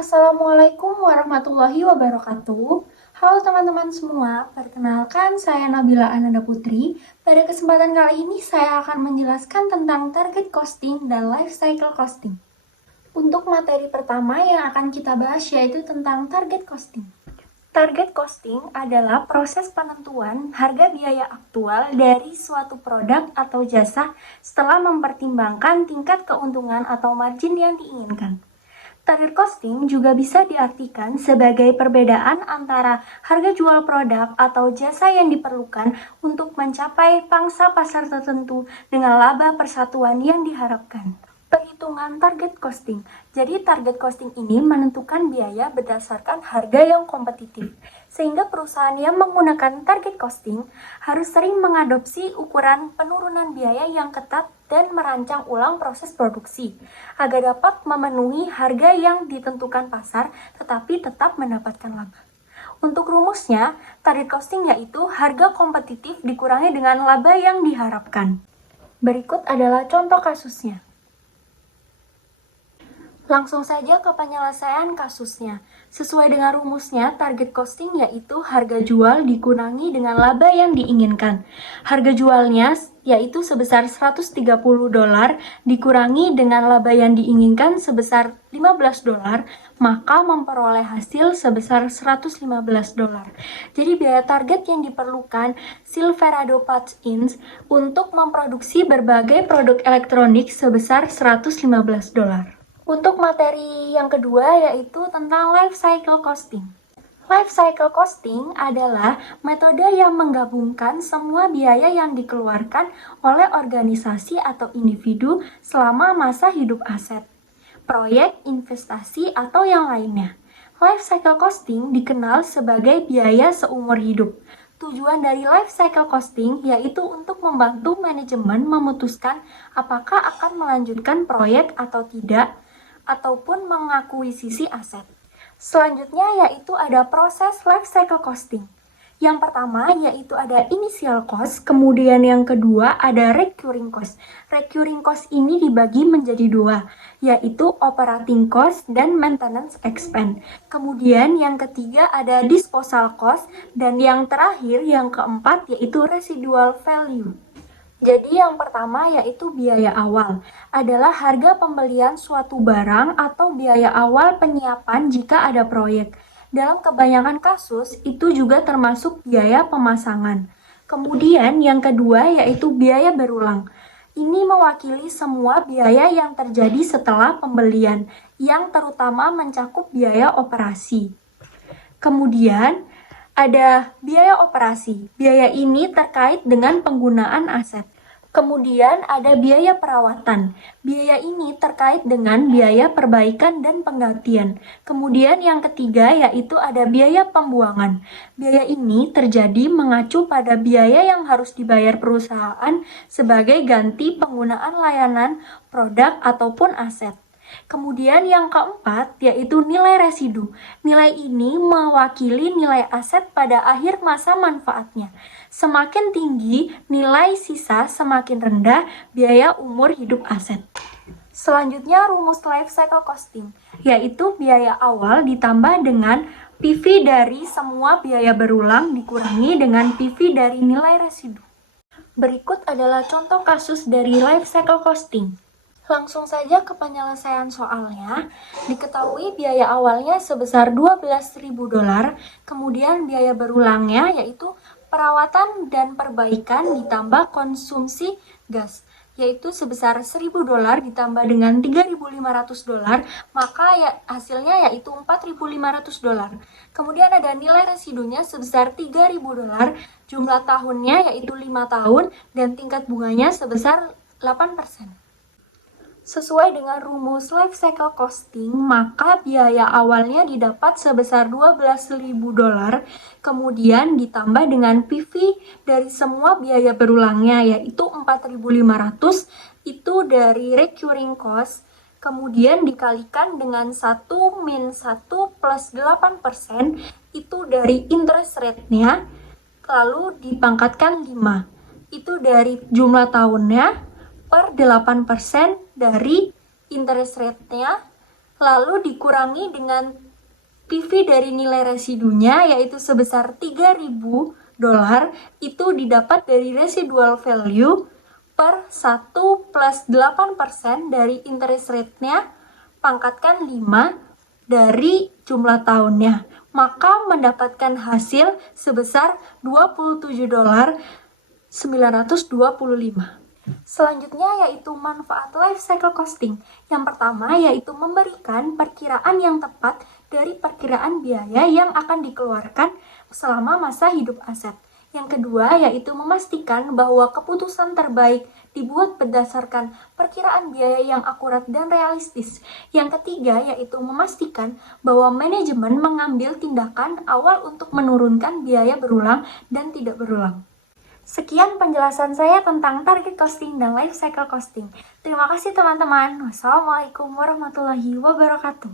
Assalamualaikum warahmatullahi wabarakatuh. Halo teman-teman semua, perkenalkan saya Nabila Ananda Putri. Pada kesempatan kali ini saya akan menjelaskan tentang target costing dan life cycle costing. Untuk materi pertama yang akan kita bahas yaitu tentang target costing. Target costing adalah proses penentuan harga biaya aktual dari suatu produk atau jasa setelah mempertimbangkan tingkat keuntungan atau margin yang diinginkan. Target costing juga bisa diartikan sebagai perbedaan antara harga jual produk atau jasa yang diperlukan untuk mencapai pangsa pasar tertentu dengan laba persatuan yang diharapkan. Perhitungan target costing. Jadi target costing ini menentukan biaya berdasarkan harga yang kompetitif. Sehingga perusahaan yang menggunakan target costing harus sering mengadopsi ukuran penurunan biaya yang ketat dan merancang ulang proses produksi agar dapat memenuhi harga yang ditentukan pasar tetapi tetap mendapatkan laba. Untuk rumusnya, target costing yaitu harga kompetitif dikurangi dengan laba yang diharapkan. Berikut adalah contoh kasusnya. Langsung saja ke penyelesaian kasusnya. Sesuai dengan rumusnya, target costing yaitu harga jual dikurangi dengan laba yang diinginkan. Harga jualnya yaitu sebesar $130 dikurangi dengan laba yang diinginkan sebesar $15, maka memperoleh hasil sebesar $115. Jadi biaya target yang diperlukan Silverado Patch Inc. untuk memproduksi berbagai produk elektronik sebesar $115. Untuk materi yang kedua yaitu tentang life cycle costing. Life cycle costing adalah metode yang menggabungkan semua biaya yang dikeluarkan oleh organisasi atau individu selama masa hidup aset, proyek, investasi, atau yang lainnya. Life cycle costing dikenal sebagai biaya seumur hidup. Tujuan dari life cycle costing yaitu untuk membantu manajemen memutuskan apakah akan melanjutkan proyek atau tidak, ataupun mengakuisisi aset. Selanjutnya yaitu ada proses life cycle costing. Yang pertama yaitu ada initial cost, kemudian yang kedua ada recurring cost. Recurring cost ini dibagi menjadi dua, yaitu operating cost dan maintenance expense. Kemudian yang ketiga ada disposal cost, dan yang terakhir yang keempat yaitu residual value. Jadi yang pertama yaitu biaya awal, adalah harga pembelian suatu barang atau biaya awal penyiapan jika ada proyek. Dalam kebanyakan kasus, itu juga termasuk biaya pemasangan. Kemudian yang kedua yaitu biaya berulang. Ini mewakili semua biaya yang terjadi setelah pembelian, yang terutama mencakup biaya operasi. Kemudian ada biaya operasi. Biaya ini terkait dengan penggunaan aset. Kemudian ada biaya perawatan. Biaya ini terkait dengan biaya perbaikan dan penggantian. Kemudian yang ketiga yaitu ada biaya pembuangan. Biaya ini terjadi mengacu pada biaya yang harus dibayar perusahaan sebagai ganti penggunaan layanan, produk, ataupun aset. Kemudian yang keempat yaitu nilai residu. Nilai ini mewakili nilai aset pada akhir masa manfaatnya. Semakin tinggi nilai sisa, semakin rendah biaya umur hidup aset. Selanjutnya rumus life cycle costing, yaitu biaya awal ditambah dengan PV dari semua biaya berulang dikurangi dengan PV dari nilai residu. Berikut adalah contoh kasus dari life cycle costing. Langsung saja ke penyelesaian soalnya. Diketahui biaya awalnya sebesar $12.000, kemudian biaya berulangnya yaitu perawatan dan perbaikan ditambah konsumsi gas, yaitu sebesar $1.000 ditambah dengan $3.500, maka hasilnya yaitu $4.500. Kemudian ada nilai residunya sebesar $3.000, jumlah tahunnya yaitu 5 tahun, dan tingkat bunganya sebesar 8%. Sesuai dengan rumus life cycle costing, maka biaya awalnya didapat sebesar $12.000, kemudian ditambah dengan PV dari semua biaya berulangnya yaitu 4.500, itu dari recurring cost, kemudian dikalikan dengan 1 min 1 plus 8%, itu dari interest rate-nya, lalu dipangkatkan 5, itu dari jumlah tahunnya, per 8% dari interest rate-nya, lalu dikurangi dengan PV dari nilai residunya yaitu sebesar $3.000, itu didapat dari residual value per 1 plus 8% dari interest rate-nya pangkatkan 5 dari jumlah tahunnya, maka mendapatkan hasil sebesar $27.925. Selanjutnya yaitu manfaat life cycle costing. Yang pertama yaitu memberikan perkiraan yang tepat dari perkiraan biaya yang akan dikeluarkan selama masa hidup aset. Yang kedua yaitu memastikan bahwa keputusan terbaik dibuat berdasarkan perkiraan biaya yang akurat dan realistis. Yang ketiga yaitu memastikan bahwa manajemen mengambil tindakan awal untuk menurunkan biaya berulang dan tidak berulang. Sekian penjelasan saya tentang target costing dan life cycle costing. Terima kasih teman-teman. Wassalamualaikum warahmatullahi wabarakatuh.